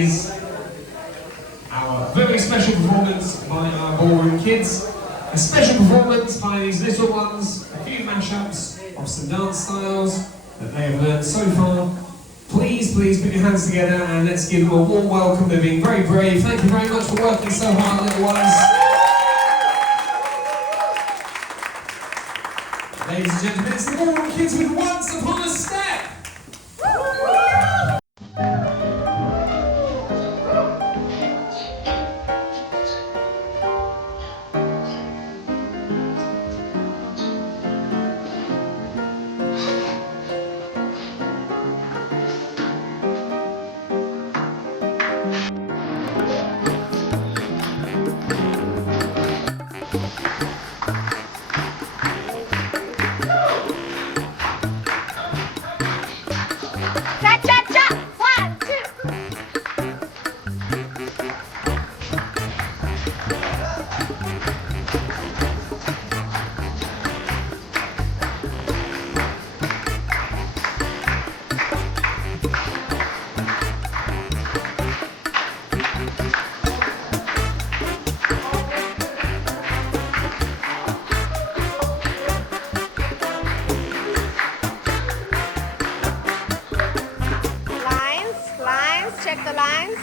Is our very special performance by our ballroom kids. A special performance by these little ones, a few mashups of some dance styles that they have learned so far. Please put your hands together and let's give them a warm welcome. They're being very brave. Thank you very much for working so hard, little ones. Ladies and gentlemen, it's the ballroom kids with Once Upon a Step. Check the lines.